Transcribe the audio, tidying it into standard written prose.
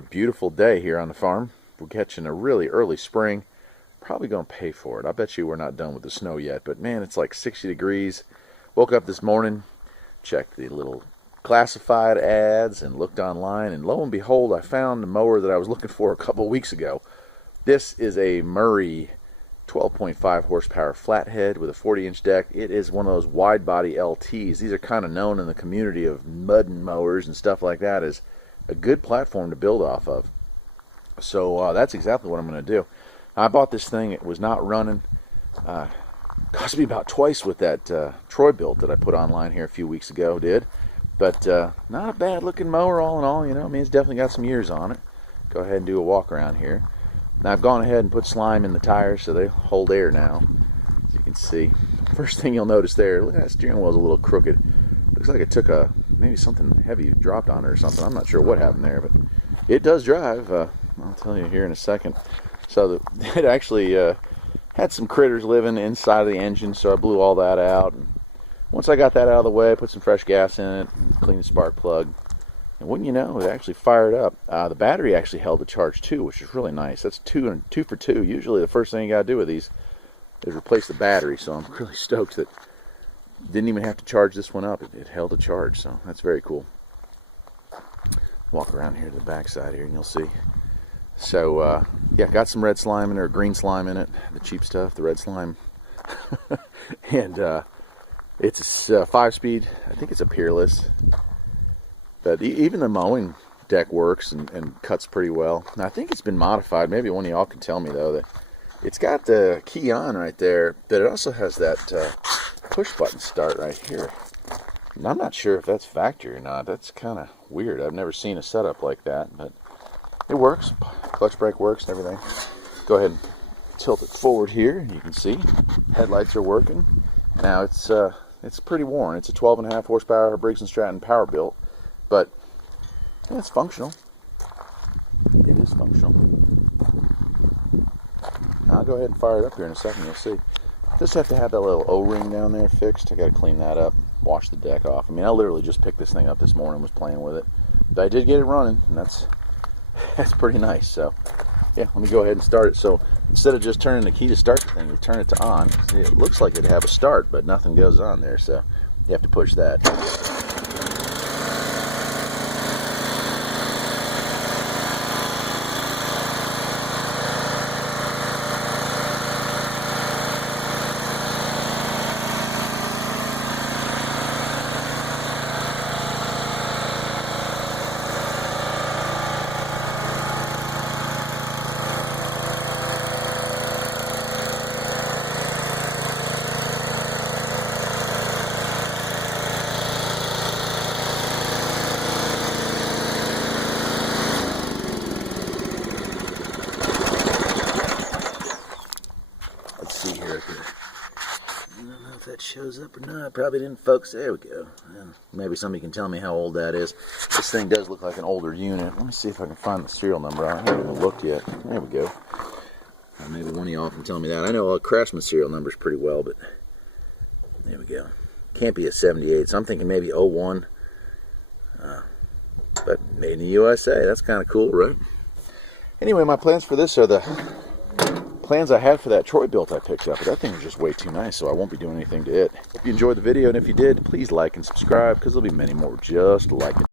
another beautiful day here on the farm. We're catching a really early spring. Probably going to pay for it. I bet you we're not done with the snow yet, but man, it's like 60 degrees. Woke up this morning, checked the little classified ads and looked online, and lo and behold, I found the mower that I was looking for a couple weeks ago. This is a Murray 12.5 horsepower flathead with a 40-inch deck. It is one of those wide body LTs. These are kind of known in the community of mud and mowers and stuff like that as a good platform to build off of. So that's exactly what I'm going to do. I bought this thing. It was not running. Cost me about twice what that Troy built that I put online here a few weeks ago did. But not a bad looking mower all in all, you know. I mean, it's definitely got some years on it. Go ahead and do a walk around here. Now I've gone ahead and put slime in the tires so they hold air now. As you can see. First thing you'll notice there, look at that steering wheel's a little crooked. Looks like it took maybe something heavy dropped on it or something. I'm not sure what happened there, but it does drive. I'll tell you here in a second. So it actually had some critters living inside of the engine, so I blew all that out. And once I got that out of the way, I put some fresh gas in it, cleaned the spark plug, and wouldn't you know, it actually fired up. The battery actually held the charge too, which is really nice. That's two for two. Usually the first thing you got to do with these is replace the battery, so I'm really stoked that didn't even have to charge this one up. It held a charge, so that's very cool. Walk around here to the back side here and you'll see. So yeah, got some red slime in there, green slime in it, the cheap stuff, the red slime. And it's a 5-speed. I think it's a Peerless. But even the mowing deck works and cuts pretty well. Now, I think it's been modified. Maybe one of y'all can tell me though that it's got the key on right there, but it also has that push button start right here. And I'm not sure if that's factory or not. That's kind of weird. I've never seen a setup like that, but it works. Clutch brake works and everything. Go ahead and tilt it forward here, and you can see headlights are working. Now it's pretty worn. It's a 12.5 horsepower Briggs & Stratton power built, but yeah, it's functional. It is functional. I'll go ahead and fire it up here in a second. You'll see. Just have to have that little O-ring down there fixed. I got to clean that up, wash the deck off. I mean, I literally just picked this thing up this morning, was playing with it, but I did get it running, and that's pretty nice. So yeah, let me go ahead and start it. So instead of just turning the key to start the thing, you turn it to on. See, it looks like it'd have a start, but nothing goes on there, so you have to push that. See here. I don't know if that shows up or not. Probably didn't focus. There we go. Maybe somebody can tell me how old that is. This thing does look like an older unit. Let me see if I can find the serial number. I haven't even looked yet. There we go. Maybe one of y'all can tell me that. I know Craftsman serial numbers pretty well, but there we go. Can't be a 78, so I'm thinking maybe 01. But made in the USA. That's kind of cool, right? Anyway, my plans for this are the plans I had for that Troy built I picked up, but that thing is just way too nice, so I won't be doing anything to it. Hope you enjoyed the video, and if you did, please like and subscribe, because there'll be many more just like it.